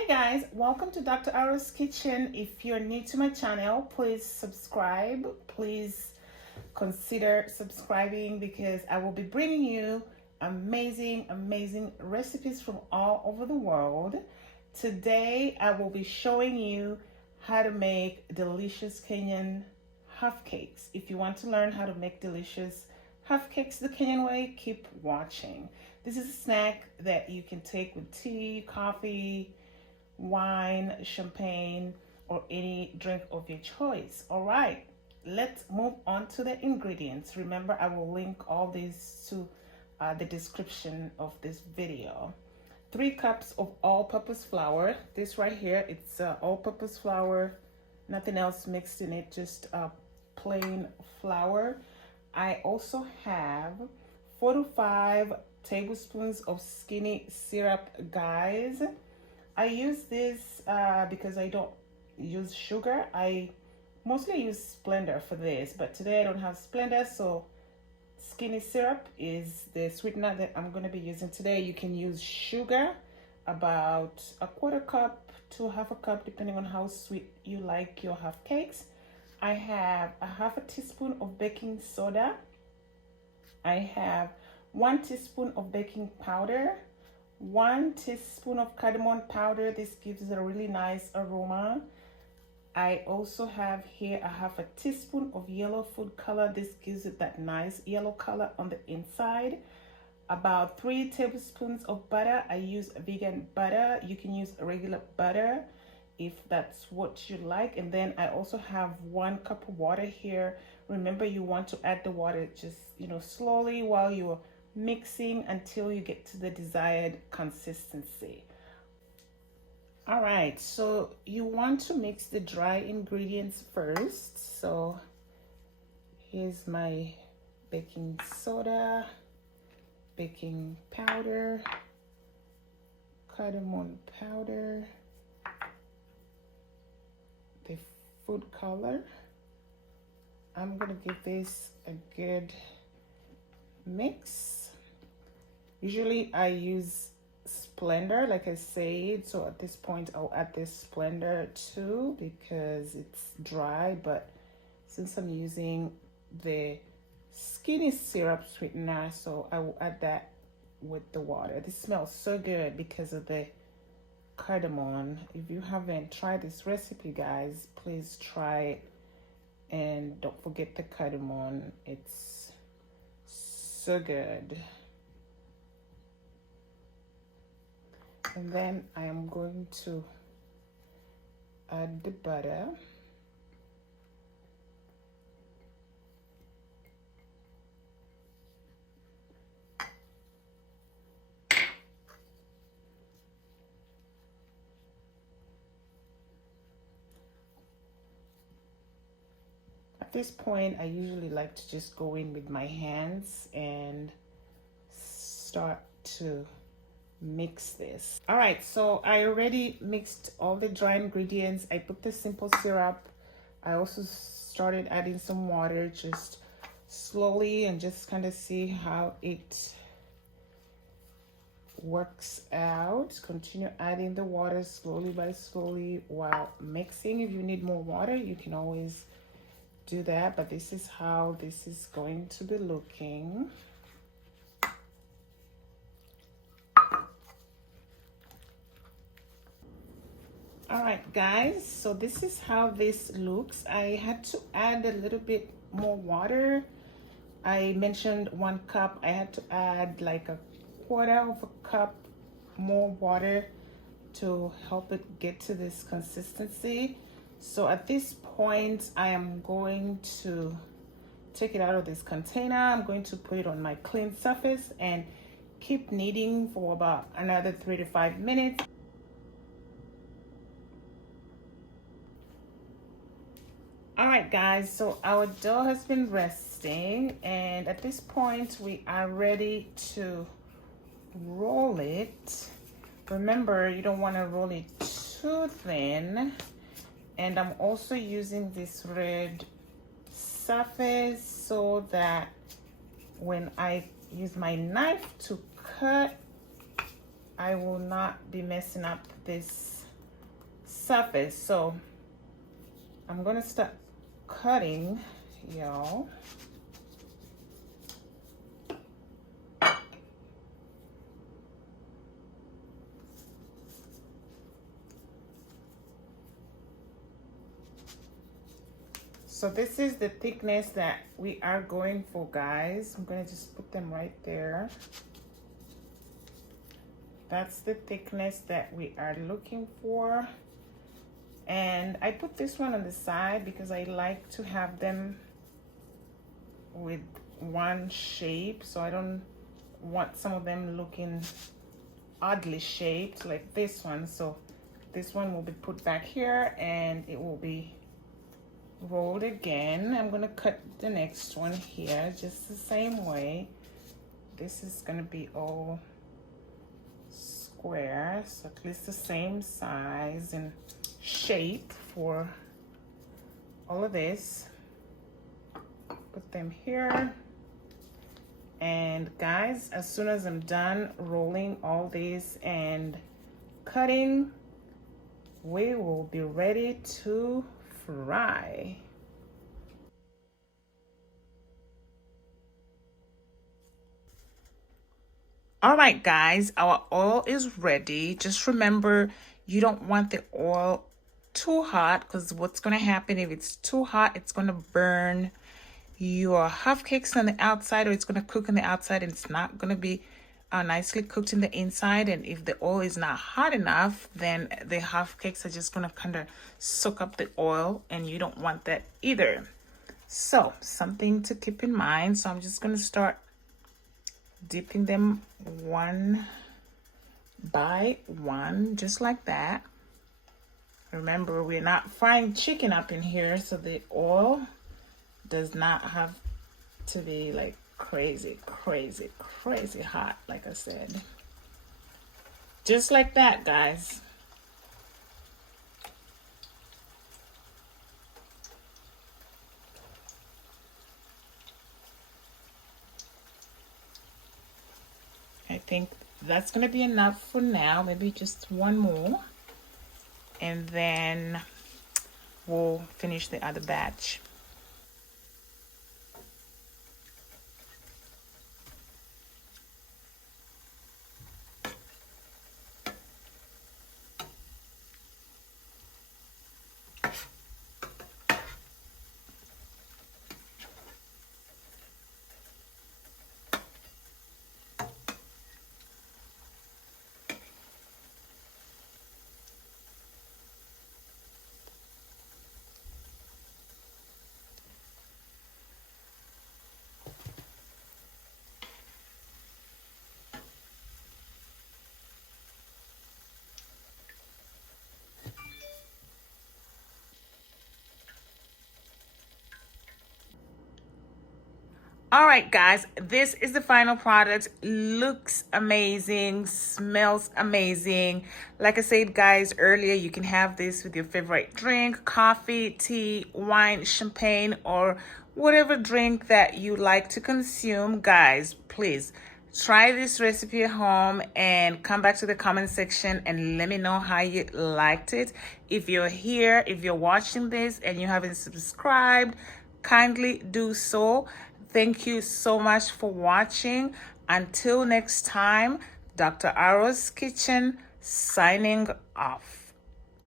Hi guys, welcome to Dr. Arrow's Kitchen. If you're new to my channel, please subscribe. Please consider subscribing because I will be bringing you amazing recipes from all over the world. Today I will be showing you how to make delicious Kenyan half cakes. If you want to learn how to make delicious half cakes the Kenyan way, keep watching. This is a snack that you can take with tea, coffee, wine, champagne, or any drink of your choice. All right, let's move on to the ingredients. Remember, I will link all these to the description of this video. 3 cups of all-purpose flour. This right here, it's all-purpose flour, nothing else mixed in it, just plain flour. I also have 4 to 5 tablespoons of skinny syrup, guys. I use this because I don't use sugar. I mostly use Splenda for this, but today I don't have Splenda, so skinny syrup is the sweetener that I'm going to be using today. You can use sugar, about a 1/4 cup to 1/2 cup, depending on how sweet you like your half cakes. I have a 1/2 teaspoon of baking soda. I have 1 teaspoon of baking powder, 1 teaspoon of cardamom powder. This gives a really nice aroma. I also have here a 1/2 teaspoon of yellow food color. This gives it that nice yellow color on the inside. About 3 tablespoons of butter. I use vegan butter. You can use regular butter if that's what you like. And then I also have 1 cup of water here. Remember, you want to add the water just slowly while you're mixing until you get to the desired consistency. All right, so you want to mix the dry ingredients first. So here's my baking soda, baking powder, cardamom powder, the food color. I'm gonna give this a good mix. Usually I use Splenda, like I said, so at this point I'll add this Splenda too because it's dry, but since I'm using the skinny syrup sweetener, so I will add that with the water. This smells so good because of the cardamom. If you haven't tried this recipe, guys, please try it, and don't forget the cardamom. It's so good. And then I am going to add the butter. At this point, I usually like to just go in with my hands and start to mix this. All right, so I already mixed all the dry ingredients. I put the simple syrup. I also started adding some water just slowly and just kind of see how it works out. Continue adding the water slowly by slowly while mixing. If you need more water, you can always do that, but this is how this is going to be looking. All right, guys, so this is how this looks. I had to add a little bit more water. I mentioned 1 cup. I had to add like a 1/4 cup more water to help it get to this consistency. So at this point, I am going to take it out of this container. I'm going to put it on my clean surface and keep kneading for about another 3 to 5 minutes. All right, guys, so our dough has been resting, and at this point we are ready to roll it. Remember, you don't want to roll it too thin. And I'm also using this red surface so that when I use my knife to cut, I will not be messing up this surface. So I'm gonna start cutting, y'all. So this is the thickness that we are going for, guys. I'm gonna just put them right there. That's the thickness that we are looking for. And I put this one on the side because I like to have them with one shape, so I don't want some of them looking oddly shaped like this one. So this one will be put back here and it will be rolled again. I'm gonna cut the next one here just the same way. This is gonna be all square, so at least the same size and shape for all of this. Put them here. And guys, as soon as I'm done rolling all these and cutting, we will be ready to fry. All right, guys, our oil is ready. Just remember, you don't want the oil too hot, because what's going to happen if it's too hot, it's going to burn your half cakes on the outside, or it's going to cook on the outside and it's not going to be nicely cooked in the inside. And if the oil is not hot enough, then the half cakes are just going to kind of soak up the oil, and you don't want that either. So something to keep in mind. So I'm just going to start dipping them one by one, just like that. Remember, we're not frying chicken up in here, so the oil does not have to be like crazy hot, like I said. Just like that, guys. I think that's gonna be enough for now. Maybe just one more, and then we'll finish the other batch. All right, guys, this is the final product. Looks amazing, smells amazing. Like I said, guys, earlier, you can have this with your favorite drink, coffee, tea, wine, champagne, or whatever drink that you like to consume. Guys, please try this recipe at home and come back to the comment section and let me know how you liked it. If you're here, if you're watching this and you haven't subscribed, kindly do so. Thank you so much for watching. Until next time, Dr. Arrow's Kitchen signing off.